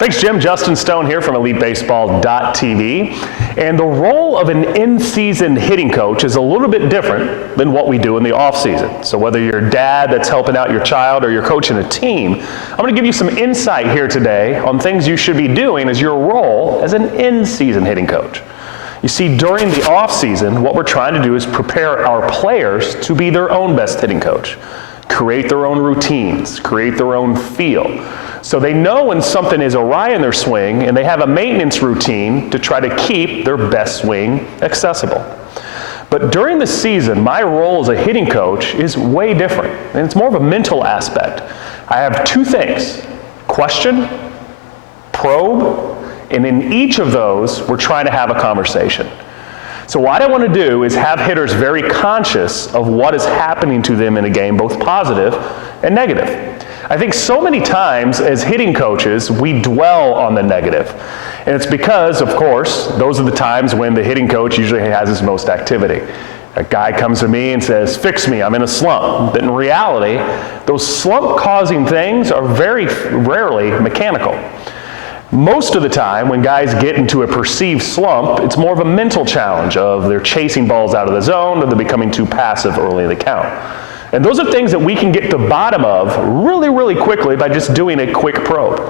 Thanks, Jim. Justin Stone here from EliteBaseball.tv. And the role of an in-season hitting coach is a little bit different than what we do in the off-season. So whether you're a dad that's helping out your child or you're coaching a team, I'm going to give you some insight here today on things you should be doing as your role as an in-season hitting coach. You see, during the off-season, what we're trying to do is prepare our players to be their own best hitting coach. Create their own routines, create their own feel. So they know when something is awry in their swing, and they have a maintenance routine to try to keep their best swing accessible. But during the season, my role as a hitting coach is way different, and it's more of a mental aspect. I have two things: question, probe, and in each of those, we're trying to have a conversation. So what I want to do is have hitters very conscious of what is happening to them in a game, both positive and negative. I think so many times as hitting coaches, we dwell on the negative. And it's because, of course, those are the times when the hitting coach usually has his most activity. A guy comes to me and says, "Fix me, I'm in a slump." But in reality, those slump-causing things are very rarely mechanical. Most of the time, when guys get into a perceived slump, it's more of a mental challenge of they're chasing balls out of the zone or they're becoming too passive early in the count. And those are things that we can get to the bottom of really, really quickly by just doing a quick probe.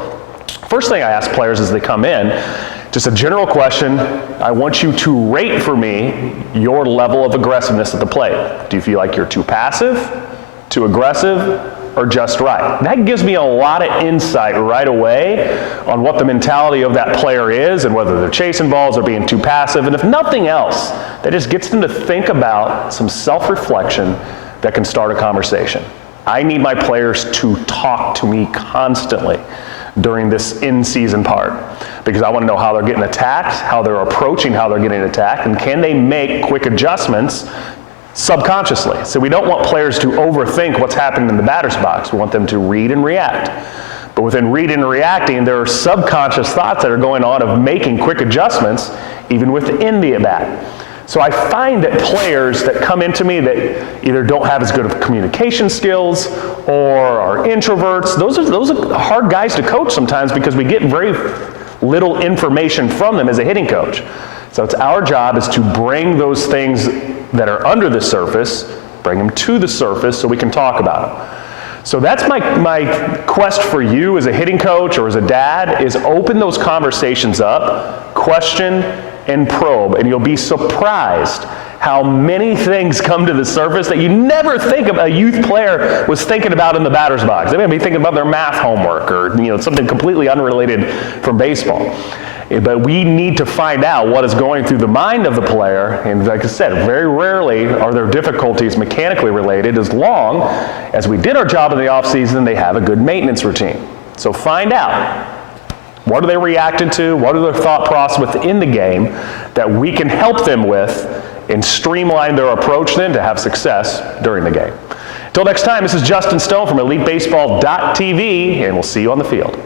First thing I ask players as they come in, just a general question: I want you to rate for me your level of aggressiveness at the plate. Do you feel like you're too passive, too aggressive, or just right? That gives me a lot of insight right away on what the mentality of that player is and whether they're chasing balls or being too passive. And if nothing else, that just gets them to think about some self-reflection that can start a conversation. I need my players to talk to me constantly during this in-season part, because I want to know how they're getting attacked, how they're approaching how they're getting attacked, and can they make quick adjustments subconsciously. So we don't want players to overthink what's happening in the batter's box. We want them to read and react. But within reading and reacting, there are subconscious thoughts that are going on of making quick adjustments even within the at-bat. So I find that players that come into me that either don't have as good of communication skills or are introverts, those are hard guys to coach sometimes because we get very little information from them as a hitting coach. So it's our job is to bring those things that are under the surface, bring them to the surface so we can talk about them. So that's my quest for you as a hitting coach or as a dad, is open those conversations up, question and probe, and you'll be surprised how many things come to the surface that you never think of a youth player was thinking about in the batter's box. They may be thinking about their math homework or something completely unrelated from baseball. But we need to find out what is going through the mind of the player, and like I said, very rarely are there difficulties mechanically related, as long as we did our job in the off-season, they have a good maintenance routine. So find out, what are they reacting to, what are their thought process within the game that we can help them with and streamline their approach then to have success during the game. Until next time, this is Justin Stone from EliteBaseball.tv, and we'll see you on the field.